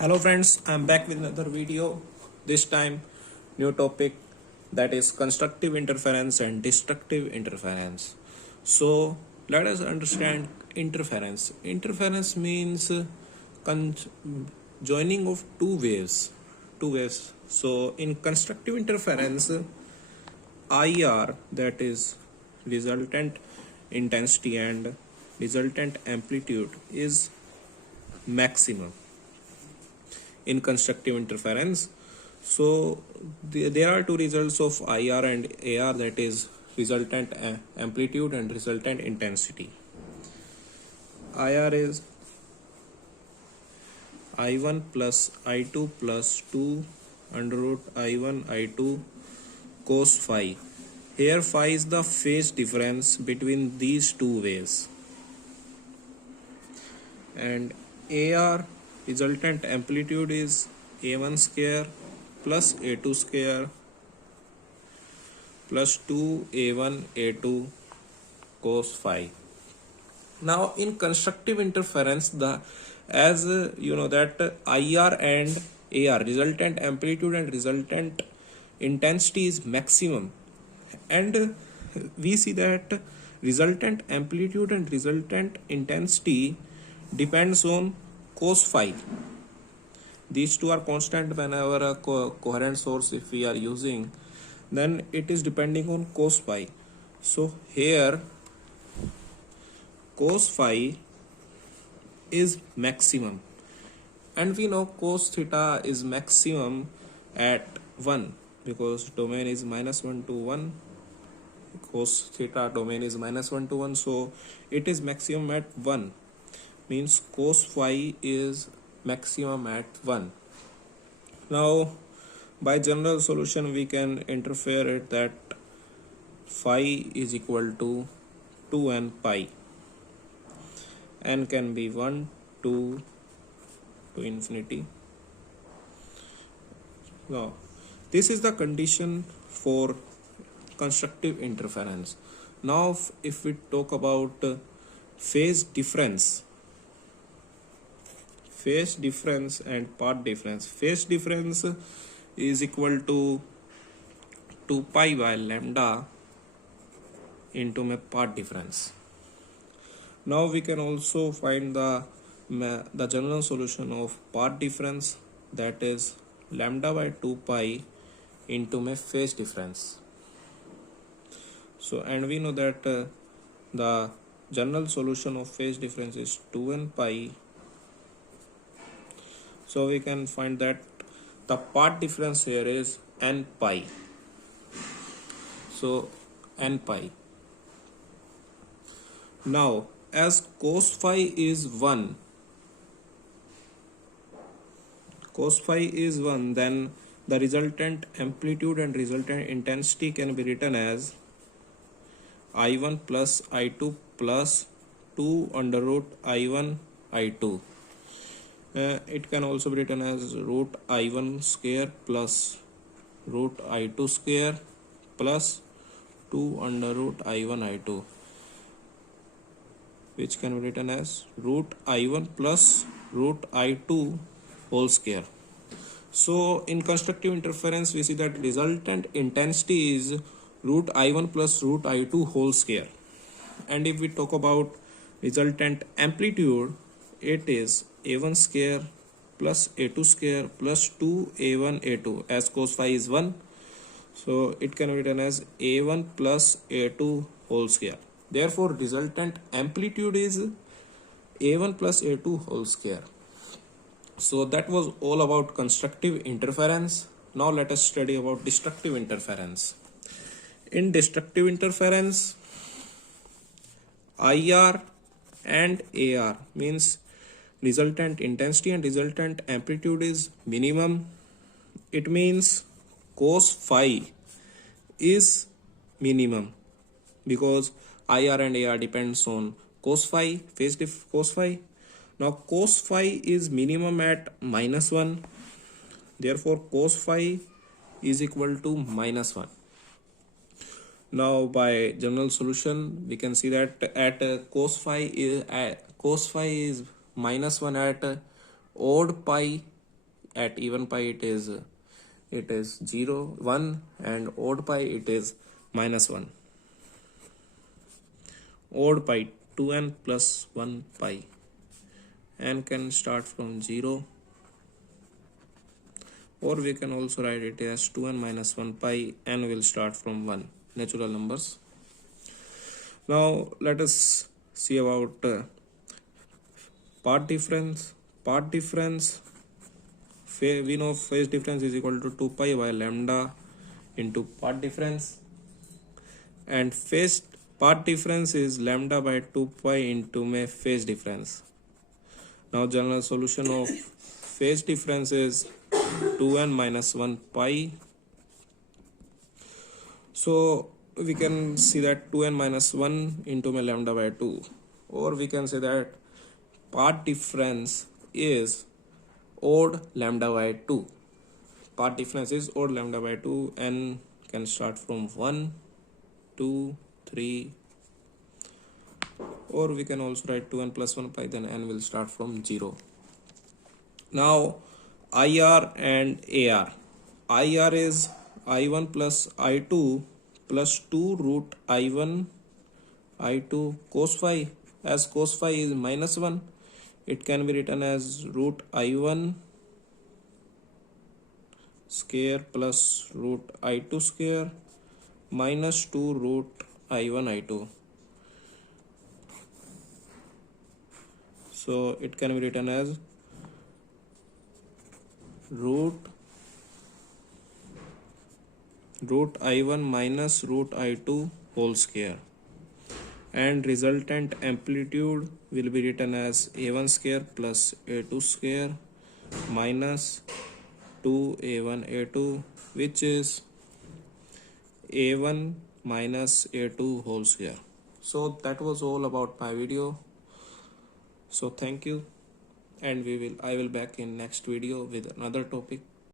Hello friends, I'm back with another video. This time new topic, that is constructive interference and destructive interference. So let us understand interference. Interference means con- joining of two waves. So in constructive interference, IR, that is resultant intensity and resultant amplitude, is maximum in constructive interference. So there are two results of IR and AR, that is resultant amplitude and resultant intensity. IR is I1 plus I2 plus 2 under root I1 I2 cos phi. Here phi is the phase difference between these two waves, and AR resultant amplitude is A1 square plus A2 square plus 2A1 A2 cos phi. Now in constructive interference, the as you know that IR and AR, resultant amplitude and resultant intensity, is maximum, and we see that resultant amplitude and resultant intensity depends on cos phi. These two are constant whenever a coherent source if we are using, then it is depending on cos phi. So here cos phi is maximum, and we know cos theta is maximum at 1 because domain is -1 to 1. Cos theta domain is -1 to 1, so it is maximum at 1, means cos phi is maximum at 1. Now by general solution we can interfere it that phi is equal to 2n pi. N can be 1, 2 to infinity. Now this is the condition for constructive interference. Now if we talk about phase difference and path difference. Phase difference is equal to 2 pi by lambda into my path difference. Now we can also find the general solution of path difference, that is lambda by 2 pi into my phase difference. So and we know that the general solution of phase difference is 2n pi. So we can find that the path difference here is n pi. So n pi. Now as cos phi is 1, then the resultant amplitude and resultant intensity can be written as I1 plus I2 plus 2 under root I1 I2. It can also be written as root I1 square plus root I2 square plus 2 under root I1 I2, which can be written as root I1 plus root I2 whole square. So in constructive interference we see that resultant intensity is root I1 plus root I2 whole square, and if we talk about resultant amplitude, it is A1 square plus A2 square plus 2A1 A2, as cos phi is 1, so it can be written as A1 plus A2 whole square. Therefore resultant amplitude is A1 plus A2 whole square. So that was all about constructive interference. Now let us study about destructive interference. In destructive interference, IR and AR, means resultant intensity and resultant amplitude, is minimum. It means cos phi is minimum because IR and AR depends on cos phi, phase cos phi. Now cos phi is minimum at -1, therefore cos phi is equal to -1. Now by general solution we can see that at cos phi is -1 at odd pi at even pi it is 0 1, and odd pi it is -1. Odd pi 2n plus 1 pi. N can start from 0, or we can also write it as 2n minus 1 pi. N will start from 1. Natural numbers. Now let us see about path difference. Path difference, we know phase difference is equal to 2 pi by lambda into path difference, and phase path difference is lambda by 2 pi into my phase difference. Now general solution of phase difference is 2n minus 1 pi. So we can see that 2n minus 1 into my lambda by 2, or we can say that path difference is odd lambda by 2. Path difference is odd lambda by 2. N can start from 1, 2, 3, or we can also write 2n plus 1 pi, then n will start from 0. Now IR and AR. IR is I1 plus I2 plus 2 root I1 I2 cos phi. As cos phi is -1, it can be written as root I1 square plus root I2 square minus 2 root I1 I2. So it can be written as root I1 minus root I2 whole square, and resultant amplitude will be written as A1 square plus A2 square minus 2A1 A2, which is A1 minus A2 whole square. So that was all about my video. So thank you, and I will back in next video with another topic.